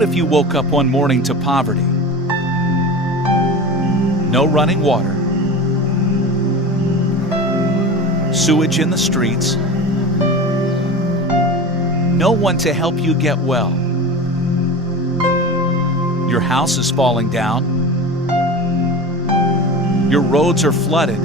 What if you woke up one morning to poverty? No running water, sewage in the streets, no one to help you get well. Your house is falling down. Your roads are flooded.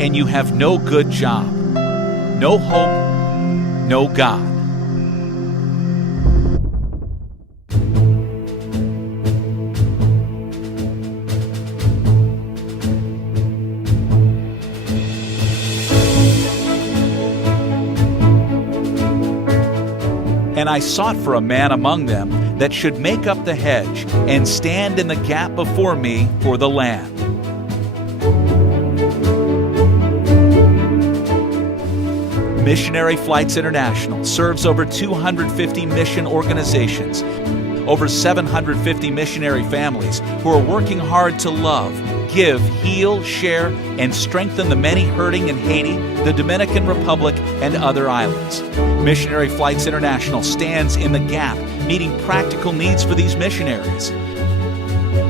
And you have no good job, no hope, no God. And I sought for a man among them that should make up the hedge and stand in the gap before me for the land. Missionary Flights International serves over 250 mission organizations, over 750 missionary families who are working hard to love, give, heal, share, and strengthen the many hurting in Haiti, the Dominican Republic, and other islands. Missionary Flights International stands in the gap, meeting practical needs for these missionaries.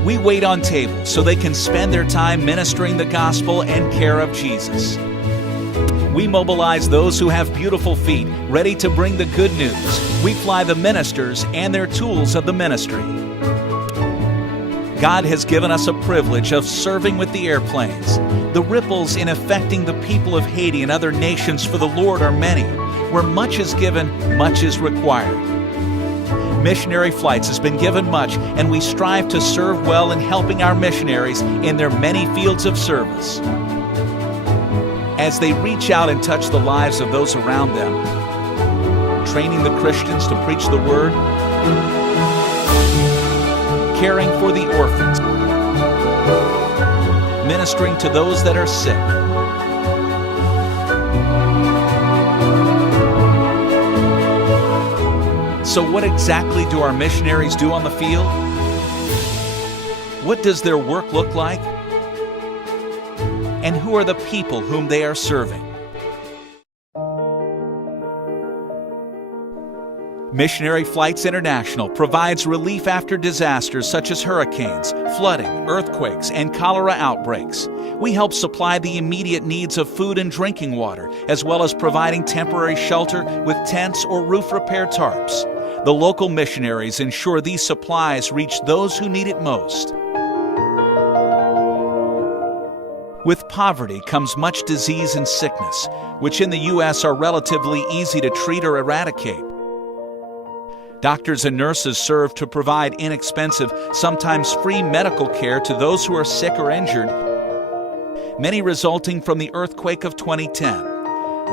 We wait on tables so they can spend their time ministering the gospel and care of Jesus. We mobilize those who have beautiful feet, ready to bring the good news. We fly the ministers and their tools of the ministry. God has given us a privilege of serving with the airplanes. The ripples in affecting the people of Haiti and other nations for the Lord are many. Where much is given, much is required. Missionary Flights has been given much, and we strive to serve well in helping our missionaries in their many fields of service. As they reach out and touch the lives of those around them, training the Christians to preach the Word, caring for the orphans, ministering to those that are sick. So what exactly do our missionaries do on the field? What does their work look like? And who are the people whom they are serving? Missionary Flights International provides relief after disasters such as hurricanes, flooding, earthquakes, and cholera outbreaks. We help supply the immediate needs of food and drinking water, as well as providing temporary shelter with tents or roof repair tarps. The local missionaries ensure these supplies reach those who need it most. With poverty comes much disease and sickness, which in the U.S. are relatively easy to treat or eradicate. Doctors and nurses serve to provide inexpensive, sometimes free medical care to those who are sick or injured, many resulting from the earthquake of 2010.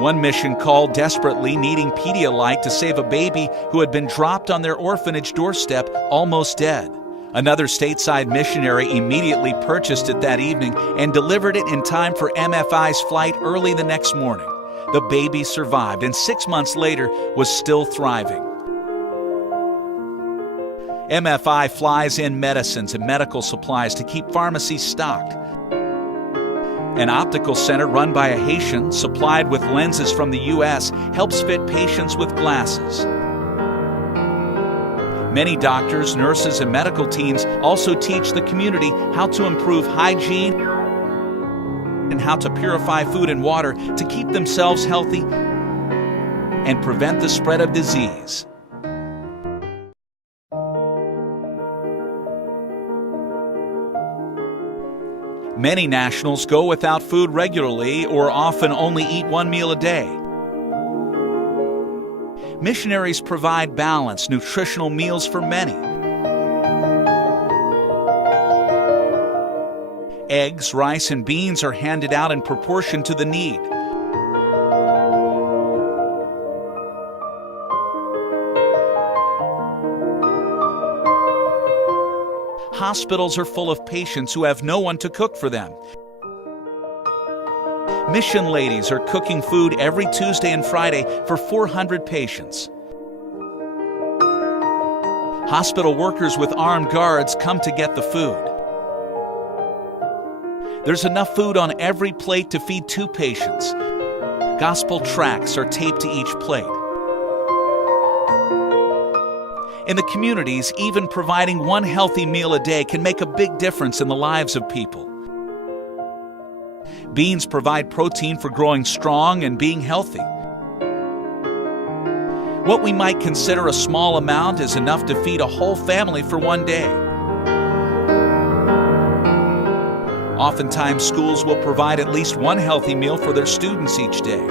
One mission called desperately needing Pedialyte to save a baby who had been dropped on their orphanage doorstep, almost dead. Another stateside missionary immediately purchased it that evening and delivered it in time for MFI's flight early the next morning. The baby survived and 6 months later was still thriving. MFI flies in medicines and medical supplies to keep pharmacies stocked. An optical center run by a Haitian, supplied with lenses from the U.S., helps fit patients with glasses. Many doctors, nurses, and medical teams also teach the community how to improve hygiene and how to purify food and water to keep themselves healthy and prevent the spread of disease. Many nationals go without food regularly or often only eat one meal a day. Missionaries provide balanced, nutritional meals for many. Eggs, rice, and beans are handed out in proportion to the need. Hospitals are full of patients who have no one to cook for them. Mission ladies are cooking food every Tuesday and Friday for 400 patients. Hospital workers with armed guards come to get the food. There's enough food on every plate to feed 2 patients. Gospel tracts are taped to each plate. In the communities, even providing one healthy meal a day can make a big difference in the lives of people. Beans provide protein for growing strong and being healthy. What we might consider a small amount is enough to feed a whole family for one day. Oftentimes, schools will provide at least one healthy meal for their students each day.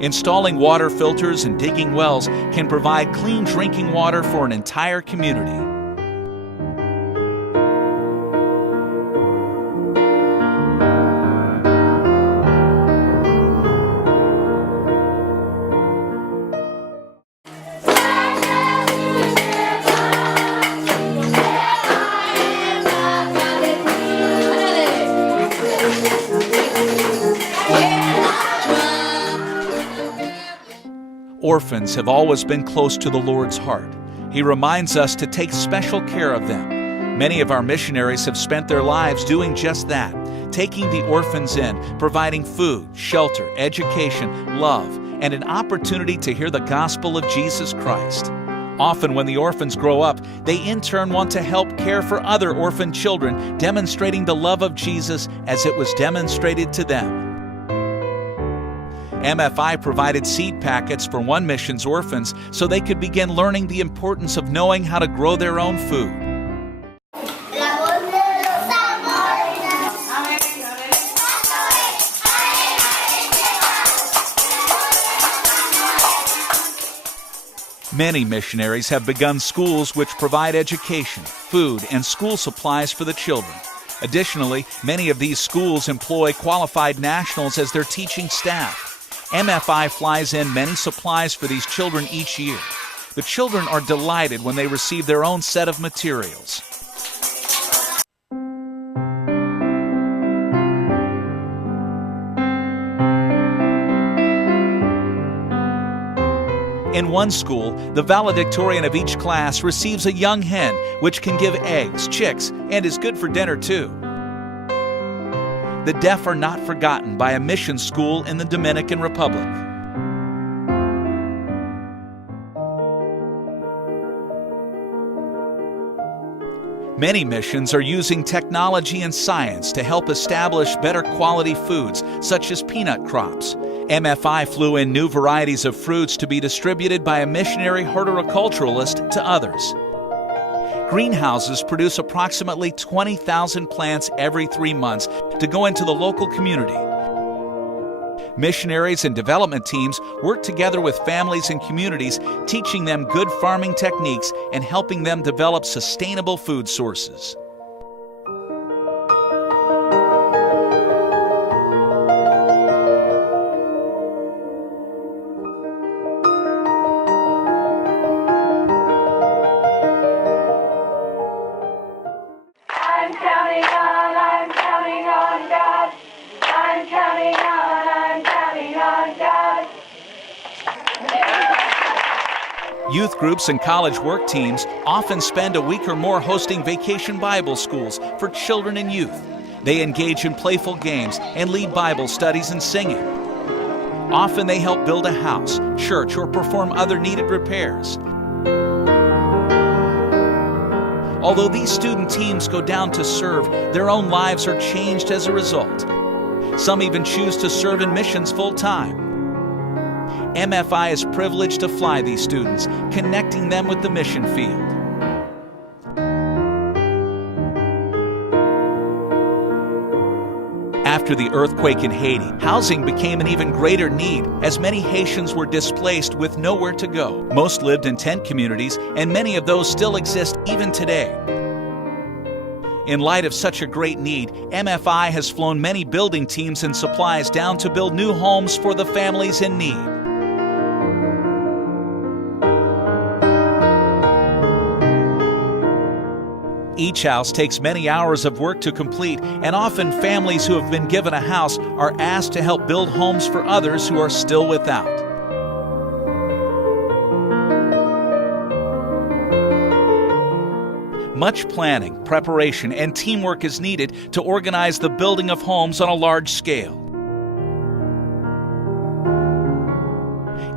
Installing water filters and digging wells can provide clean drinking water for an entire community. Orphans have always been close to the Lord's heart. He reminds us to take special care of them. Many of our missionaries have spent their lives doing just that, taking the orphans in, providing food, shelter, education, love, and an opportunity to hear the gospel of Jesus Christ. Often when the orphans grow up, they in turn want to help care for other orphan children, demonstrating the love of Jesus as it was demonstrated to them. MFI provided seed packets for one mission's orphans so they could begin learning the importance of knowing how to grow their own food. Many missionaries have begun schools which provide education, food, and school supplies for the children. Additionally, many of these schools employ qualified nationals as their teaching staff. MFI flies in many supplies for these children each year. The children are delighted when they receive their own set of materials. In one school, the valedictorian of each class receives a young hen, which can give eggs, chicks, and is good for dinner too. The deaf are not forgotten by a mission school in the Dominican Republic. Many missions are using technology and science to help establish better quality foods, such as peanut crops. MFI flew in new varieties of fruits to be distributed by a missionary horticulturalist to others. Greenhouses produce approximately 20,000 plants every 3 months to go into the local community. Missionaries and development teams work together with families and communities, teaching them good farming techniques and helping them develop sustainable food sources. Youth groups and college work teams often spend a week or more hosting vacation Bible schools for children and youth. They engage in playful games and lead Bible studies and singing. Often they help build a house, church, or perform other needed repairs. Although these student teams go down to serve, their own lives are changed as a result. Some even choose to serve in missions full-time. MFI is privileged to fly these students, connecting them with the mission field. After the earthquake in Haiti, housing became an even greater need as many Haitians were displaced with nowhere to go. Most lived in tent communities, and many of those still exist even today. In light of such a great need, MFI has flown many building teams and supplies down to build new homes for the families in need. Each house takes many hours of work to complete, and often families who have been given a house are asked to help build homes for others who are still without. Much planning, preparation, and teamwork is needed to organize the building of homes on a large scale.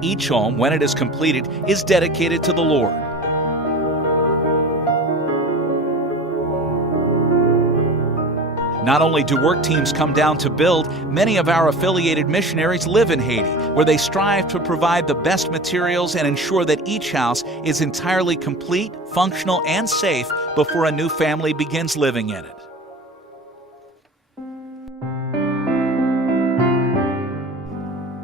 Each home, when it is completed, is dedicated to the Lord. Not only do work teams come down to build, many of our affiliated missionaries live in Haiti, where they strive to provide the best materials and ensure that each house is entirely complete, functional, and safe before a new family begins living in it.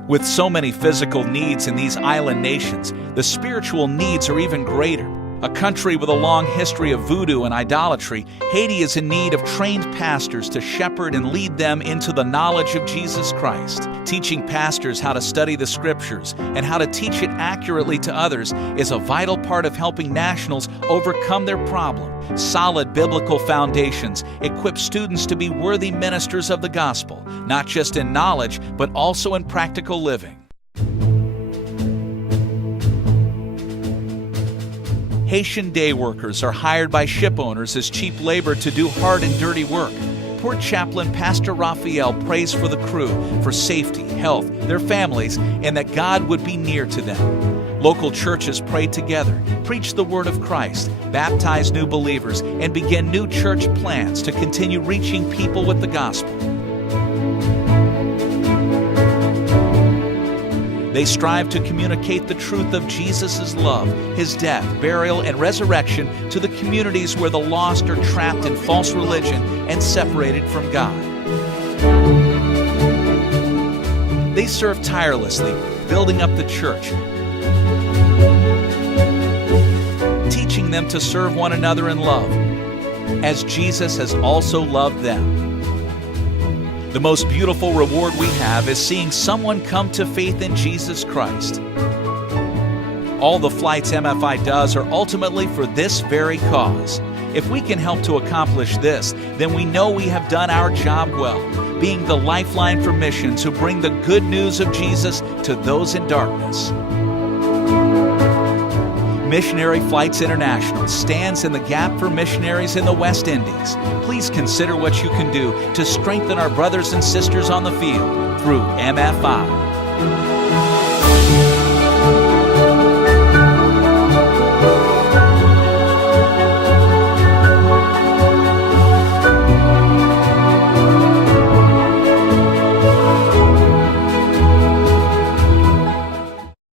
With so many physical needs in these island nations, the spiritual needs are even greater. A country with a long history of voodoo and idolatry, Haiti is in need of trained pastors to shepherd and lead them into the knowledge of Jesus Christ. Teaching pastors how to study the Scriptures and how to teach it accurately to others is a vital part of helping nationals overcome their problem. Solid biblical foundations equip students to be worthy ministers of the gospel, not just in knowledge, but also in practical living. Haitian day workers are hired by ship owners as cheap labor to do hard and dirty work. Port Chaplain Pastor Raphael prays for the crew, for safety, health, their families, and that God would be near to them. Local churches pray together, preach the word of Christ, baptize new believers, and begin new church plants to continue reaching people with the gospel. They strive to communicate the truth of Jesus' love, His death, burial, and resurrection to the communities where the lost are trapped in false religion and separated from God. They serve tirelessly, building up the church, teaching them to serve one another in love, as Jesus has also loved them. The most beautiful reward we have is seeing someone come to faith in Jesus Christ. All the flights MFI does are ultimately for this very cause. If we can help to accomplish this, then we know we have done our job well, being the lifeline for missions who bring the good news of Jesus to those in darkness. Missionary Flights International stands in the gap for missionaries in the West Indies. Please consider what you can do to strengthen our brothers and sisters on the field through MFI.